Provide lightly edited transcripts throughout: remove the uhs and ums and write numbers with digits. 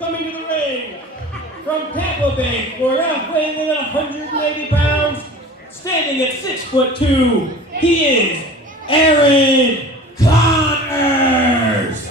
coming to the ring from Tampa Bay, for around weighing in at 180 pounds, standing at 6'2", he is Arawn Connors.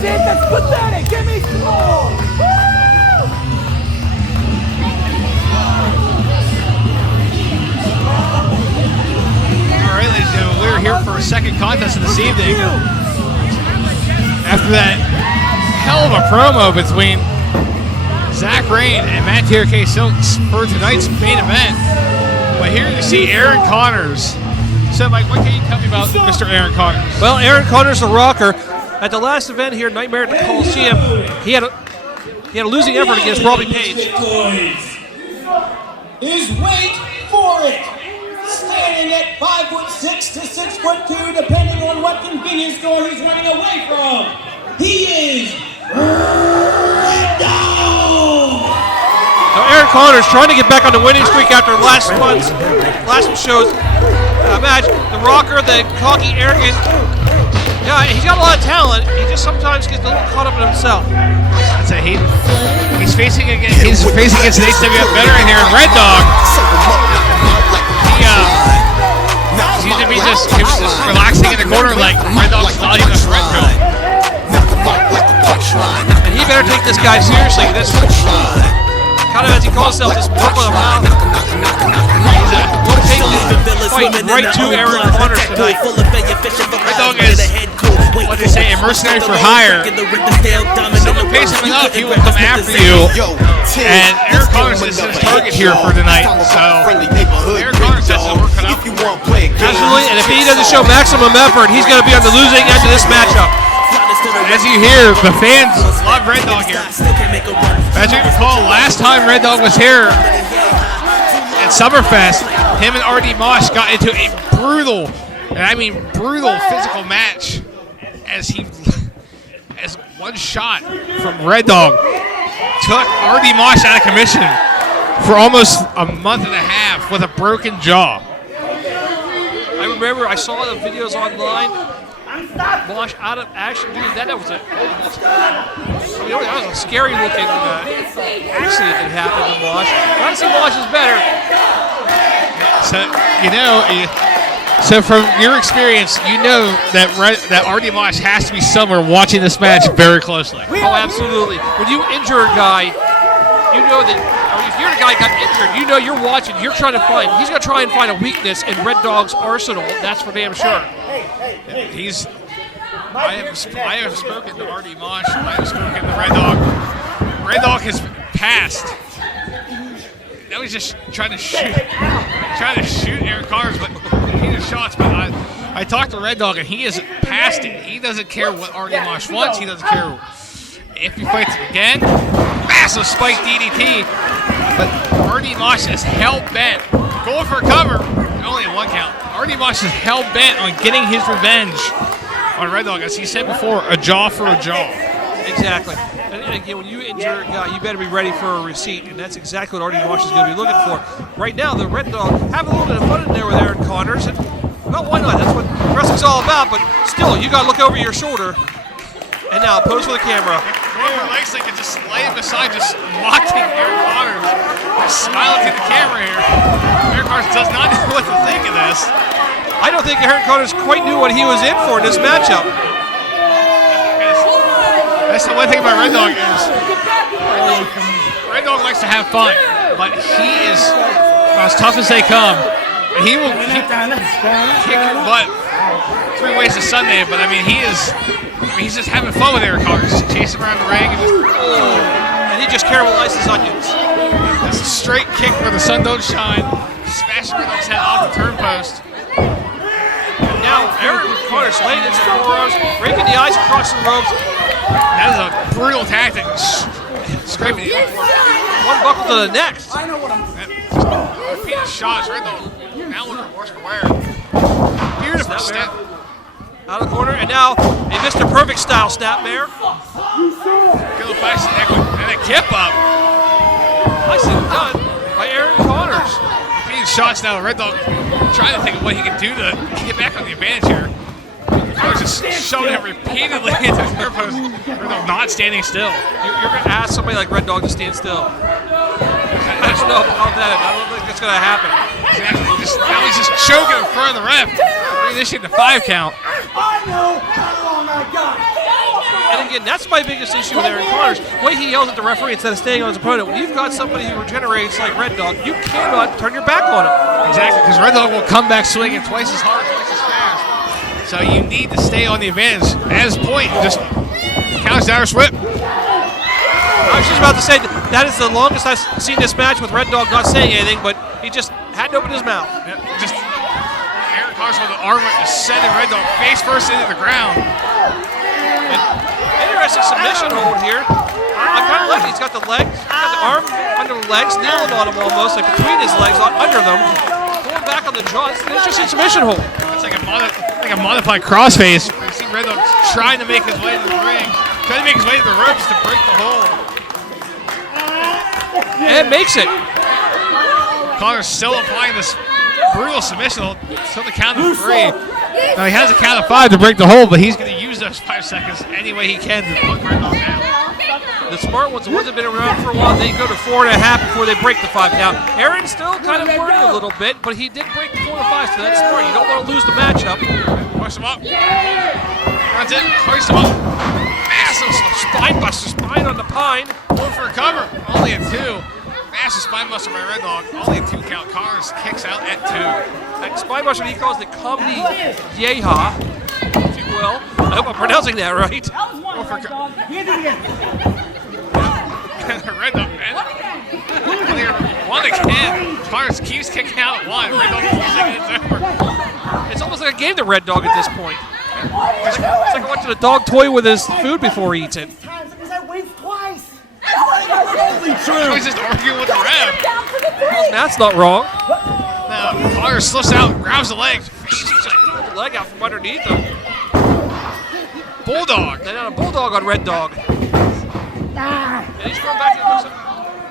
That's pathetic! Give me some more! Alright, ladies and gentlemen, we're here for a second contest of this evening. After that hell of a promo between Zach Rain and Matt TRK Silks for tonight's main event. But here you see Arawn Connors. So, Mike, what can you tell me about Mr. Arawn Connors? Well, Arawn Connors, the Rocker, at the last event here, Nightmare at the Coliseum, he had a losing effort against Robbie Page. Is wait for it. Standing at 5'6" to 6'2", depending on what convenience store he's running away from. He is Red Dawg. Now, Arawn Connors trying to get back on the winning streak after last month's show's match. The Rocker, the cocky, arrogant. Yeah, he's got a lot of talent. He just sometimes gets a little caught up in himself. I'd say he's facing against an HWF veteran here in Red Dawg. He seems to be just relaxing in the corner like Red Dawg's not even a threat to him. And he better take this guy seriously. This kind of, as he calls himself, this purple of mouth. We'll take this fight right to Arawn Connors tonight. Red Dawg is, what they say, a mercenary for hire. If someone pays him enough, he will come after you. And Arawn Connors is his target here for tonight. So Arawn Connors has his work cut out. Absolutely, and if he doesn't show maximum effort, he's going to be on the losing end of this matchup. As you hear, the fans love Red Dawg here. As you recall, last time Red Dawg was here at Summerfest, him and RD Mosh got into a brutal, and I mean brutal, physical match as one shot from Red Dawg took RD Mosh out of commission for almost a month and a half with a broken jaw. I remember I saw the videos online. Mosh out of action. Dude, that was that was a scary looking accident that happened to Mosh. Honestly, Mosh is better. So from your experience, you know that RD Mosh has to be somewhere watching this match very closely. Oh, absolutely. When you injure a guy, you know that. If you're the guy who got injured, you know you're watching. You're trying to find. He's going to try and find a weakness in Red Dawg's arsenal. That's for damn sure. I have spoken to RD Mosh. I have spoken to Red Dawg. Red Dawg has passed. Now he's just trying to shoot Arawn Connors, but he just shots. But I talked to Red Dawg, and he is past it. He doesn't care what RD Mosh wants. He doesn't care if he fights him again. Massive spike DDT, but RD Mosh is hell bent. Going for a cover. Only a one count. RD Mosh is hell bent on getting his revenge on Red Dawg, as he said before, a jaw for a jaw. Exactly. And again, when you injure a guy, you better be ready for a receipt, and that's exactly what RD Mosh is going to be looking for. Right now, the Red Dawg having a little bit of fun in there with Arawn Connors, and well, why not? That's what wrestling's all about. But still, you got to look over your shoulder. And now, pose for the camera. Rover legs like just lay him aside, just mocking Arawn Connors, just smiling to the camera here. Arawn Connors does not know what to think of this. I don't think Arawn Connors quite knew what he was in for in this matchup. That's the one thing about Red Dawg is Red Dawg likes to have fun, but he is as tough as they come. He will keep kicking butt 3 ways to Sunday, but I mean he's just having fun with Arawn Connors, chasing around the ring and he just caramelizes onions. That's a straight kick where the sun don't shine, smashing Red Dawg's head off the turn post. Now Arawn Connors laying into the forearms, raking the eyes across the ropes. That is a brutal tactic. Scraping the one buckle to the neck. Repeated shots, Red Dawg. Now looking worse for wear. Beautiful step. Out of the corner, and now a Mr. Perfect style snapmare. Go back to neck and a kip up. Nicely done by Aaron Connors. Getting shots now. Red Dog trying to think of what he can do to get back on the advantage here. Connors just shoving him repeatedly into the near post. Red Dog not standing still. You're going to ask somebody like Red Dog to stand still. I don't know about that. I don't think that's going to happen. Now he's just choking in front of the ref. Initiating the 5 count. I know how long I got. And again, that's my biggest issue with Aaron Connors. The way he yells at the referee instead of staying on his opponent. When you've got somebody who regenerates like Red Dog, you cannot turn your back on him. Exactly, because Red Dog will come back swinging twice as hard, twice as fast. So you need to stay on the advantage. At his point, just counters the Irish whip. I was just about to say that is the longest I've seen this match with Red Dog not saying anything, but he just hadn't opened his mouth. Yep, just Aaron Connors with the arm just sending Red Dog face first into the ground. Interesting submission hold here. I kind of like it. He's got the legs, got the arm under the legs, kneeling on him almost, like between his legs, under them. Pulling back on the jaw. It's an interesting submission hold. It's like a modified crossface. You see Red Dog trying to make his way to the ring, trying to make his way to the ropes to break the hold. And makes it. Connors still applying this brutal submission hold till the count of 3. Now he has a count of 5 to break the hold, but he's going to use those 5 seconds any way he can to put Red Dog down. The smart ones, the ones that have been around for a while, they go to 4.5 before they break the 5 count. Aaron's still kind of working a little bit, but he did break the 4 to 5, so that's smart. You don't want to lose the matchup. Push him up. Runs it. Hoist him up. Massive Spine buster, spine on the pine. going for a cover. Only a 2. Massive spine buster by Red Dog. Only a 2 count. Connors kicks out at 2. That spine buster he calls the comedy yeha, if you will. I hope I'm pronouncing that right. Go for Red Dog. One again. Connors keeps kicking out at 1. Red Dog keeps thinking it's over. It's almost like a game to Red Dog at this point. It's like watching a dog toy with his food before he eats it. Because I win twice. He's just arguing with the ref. Well, Matt's not wrong. Now Connors slips out, grabs the leg. The leg out from underneath him. Bulldog. And then a bulldog on Red Dog. And he's going back to the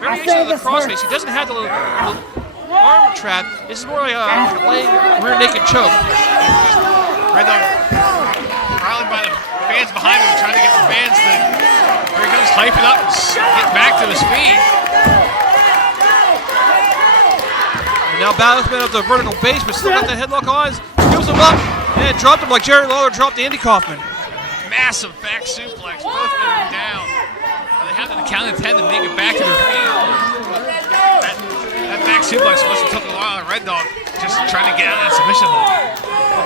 variation of the crossface. He doesn't have the arm trap. This is more like a laying rear naked choke. Red Dog rallied by the fans behind him, trying to get the fans to, here he goes, hype it up and get back to his feet. And now Ballard's up the vertical base, but still got that headlock on. Moves him up and dropped him like Jerry Lawler dropped Andy Kaufman. Massive back suplex, both men down. They have to count of 10 to make it back to their feet. That back suplex must have took a while on Red Dog, just trying to get out of that submission hold.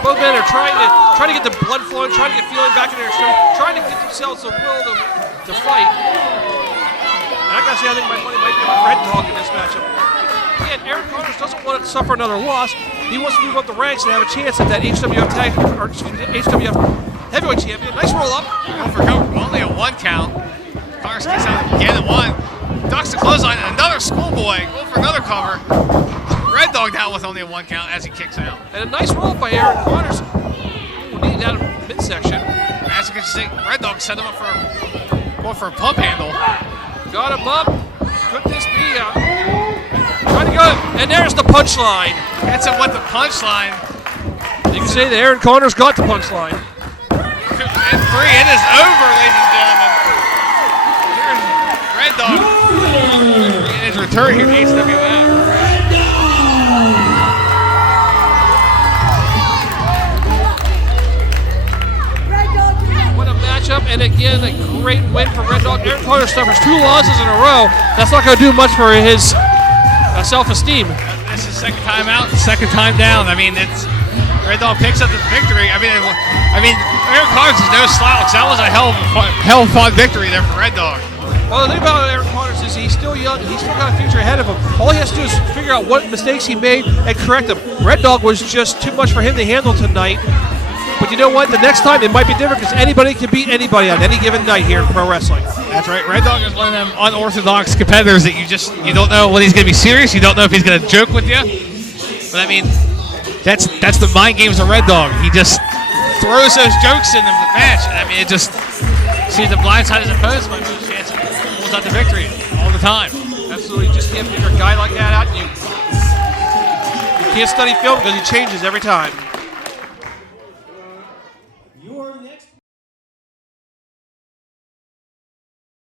Both men are trying to get the blood flowing, trying to get feeling back in their extremity, trying to get themselves the will to fight. And I gotta say, I think my money might be on Red Dog in this matchup. Again, Aaron Connors doesn't want to suffer another loss. He wants to move up the ranks and have a chance at that HWF HWF heavyweight champion. Nice roll up. Go for cover, only a 1 count. Connors kicks out again at 1. Ducks the clothesline, and another schoolboy. Go for another cover. Red Dog down with only a 1 count as he kicks out. And a nice roll by Aaron Connors. Needing down in midsection. As you can see, Red Dog set him up for a pump handle. Got him up. Could this be trying to go, and there's the punchline. Hits him with the punchline. You can say that Aaron Connors got the punchline. And 3, it is over, ladies and gentlemen. Here's Red Dog in his return here to HWF. What a matchup, and again, a great win for Red Dog. Aaron Connors suffers 2 losses in a row. That's not going to do much for his self-esteem. This is second time out, second time down. I mean, it's Red Dog picks up the victory. I mean, Aaron Connors is no slouch. That was a hell-fought victory there for Red Dog. Well, the thing about Aaron Connors is he's still young. He's still got a future ahead of him. All he has to do is figure out what mistakes he made and correct them. Red Dog was just too much for him to handle tonight. But you know what? The next time it might be different because anybody can beat anybody on any given night here in pro wrestling. That's right. Red Dog is one of them unorthodox competitors that you don't know when he's going to be serious. You don't know if he's going to joke with you. But I mean, that's the mind games of Red Dog. He just throws those jokes in the match. I mean, it just sees the blind side of his opponent, might be a chance and pulls out the victory all the time. Absolutely. Just can't figure a guy like that out. You can't study film because he changes every time.